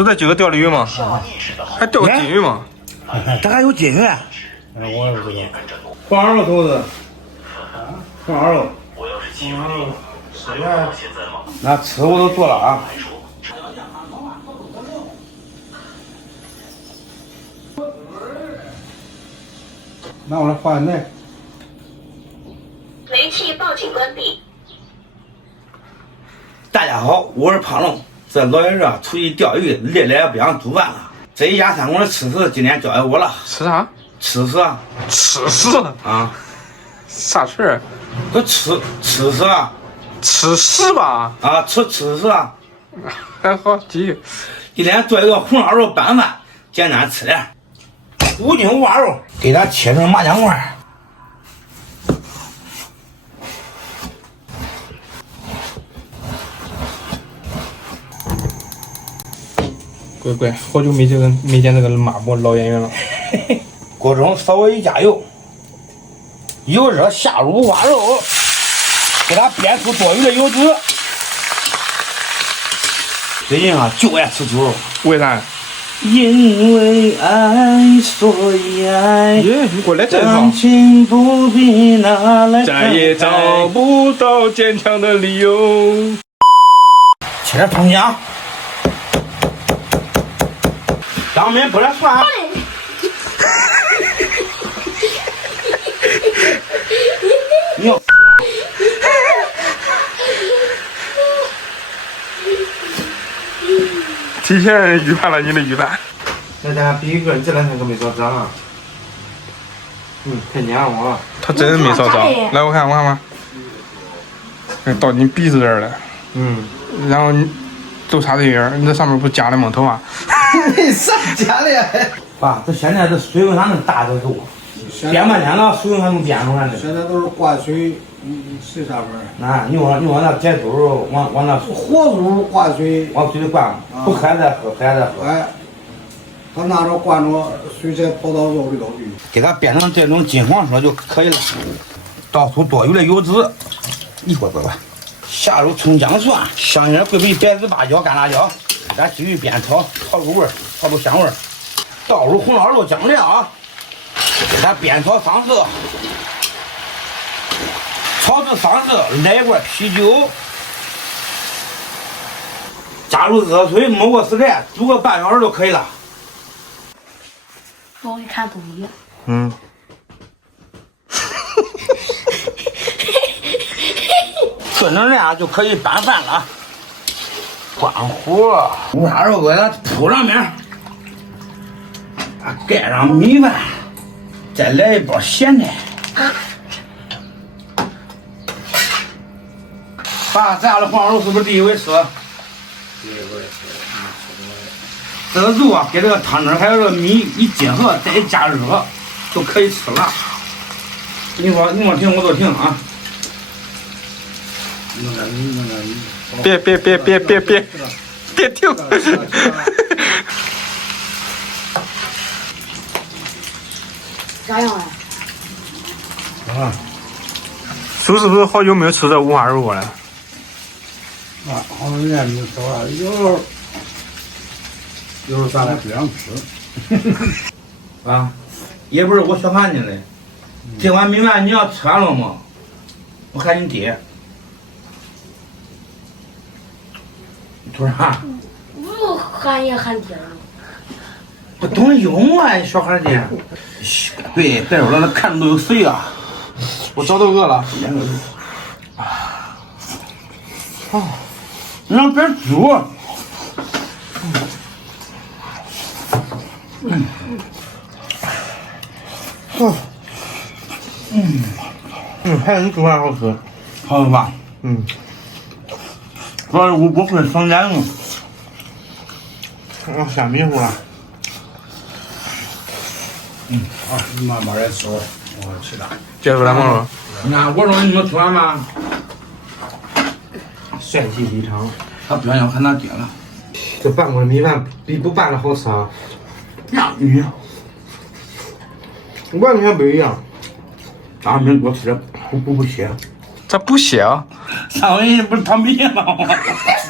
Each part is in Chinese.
是在今个钓的鱼吗？还钓金鱼吗？这还有金鱼？我也不知道。放二了头子，放二了。那吃我都做了啊。拿我来换奶。煤气报警关闭。大家好，我是胖龙。这老爷热出去钓鱼，累了也不想煮饭了。这一家三口的吃食今天交给我了。吃啥？吃食啊？吃食啊？啥事儿？这吃食啊？吃食吧？啊，吃食啊？还好，继续。今天做一个红烧肉拌饭，简单吃点。5斤五花肉，给它切成麻酱块。乖，好久没见这个马博老演员了。锅中稍微一加油，油热下入五花肉，给它煸出多余的油脂。最近啊，就爱吃猪肉，为啥？因为爱，所以爱。耶，你给我来这感套。情不必拿来再也找不到坚强的理由。切点葱姜，当面不来蒜。牛。提前预判了你的预判。那咱比一个，这两天可没少长啊。太黏我了。他真没少长。来，我看看。到你鼻子这儿了。然后你就差这一根，你这上面不加了吗？头发？啥加的呀？爸，这现在这水为啥能大得多？煸半天了，水还能煸出来呢。现在都是挂水，水啥味儿？啊，你往那解肚往那活猪挂水，往嘴里灌，不喝再喝，喝再喝。哎，他拿着灌着水才跑到肉里头去。给它煸成这种金黄色就可以了，倒出多余的油脂，一锅子吧。下入葱姜蒜、香叶、桂皮、白子、八角、干辣椒，咱继续煸炒，炒入味儿，炒出香味儿。倒入红烧肉酱料啊，给它煸炒上色，炒至上色，来一罐啤酒，加入热水，没过10盖，煮个半小时就可以了。我给看不一样。炖成这样就可以拌饭了。关火，五花肉给它铺上面，盖上米饭，再来一包咸菜。爸，这样的黄肉是不是第一回吃？第一回吃，这个肉啊，跟这个汤汁还有这个米一结合，再一加热，就可以吃了。你说停我就停啊！弄点米，弄点米。别停！咋样啊？啊，叔是不是好久没有吃这五花肉了？好多年没吃了，有时候咱俩不想吃。啊，也不是我小看你嘞。这碗米饭你要吃完了吗？我看你爹。你图啥？不喊也喊爹了。不懂用啊，你小孩儿的。对，别说了，那看着都有水啊。我早都饿了。你让别煮。还是你煮饭好吃。好吃吧？主要是我不会放盐了。我想迷糊了。好，你慢慢来吃，我吃点。接出来吗？说。你看，我说你们吃完吗？帅气异常。他不想看他爹了。这拌过的米饭比不拌的好吃啊！呀，你完全不一样。咱们多吃点，不咸。这不咸啊？上回不是糖皮吗？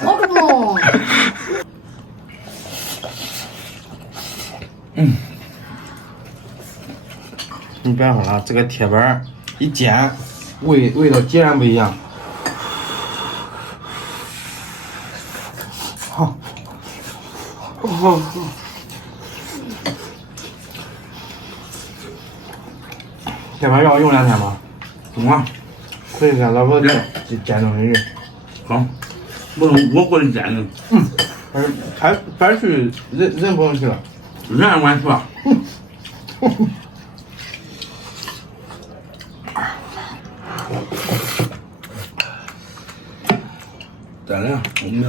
好中。你别说了，这个铁板一煎，味道截然不一样。好，铁板要用2天吗？中啊，可以在老婆煎东西。好，我过来煎的。还去人不能去了。人管是吧？咋了？我们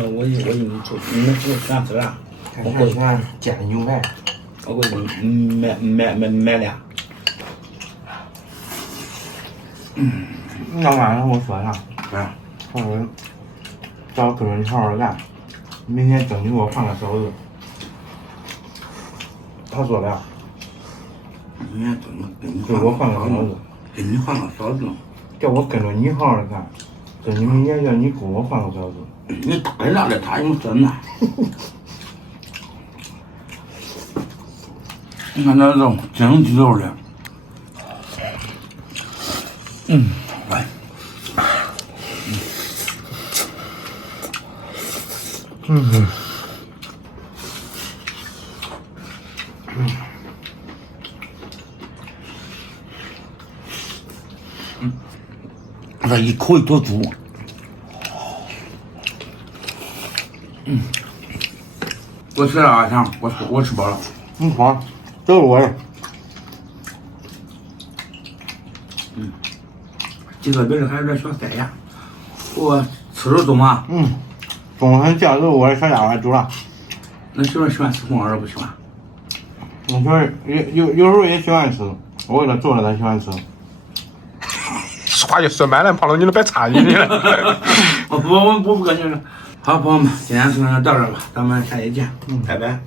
只喜欢吃啥？我喜欢煎牛排。我给你买俩。那晚上我说啥？啊？我说找跟着你好好干，明天争取给我换个勺子。他说了，明天怎么给你给我换个勺子？给你换个勺子。叫我跟着你好好干，争取明天叫你给我换个勺子。你太大了，他用真的。你看那肉，真鸡肉的。来。这一口一坨猪。我吃了啊，香，我吃饱了。好，这是我的。今个别的还有点小塞牙，我吃肉中啊。中午酱肉我的小家伙煮了。那媳妇喜欢吃红烧肉不喜欢？我媳妇有时候也喜欢吃，我给她做了她喜欢吃。话就说满了，胖龙你都别插进去了。我不跟你了。好，朋友们，今天视频就到这吧，咱们下期见，拜拜。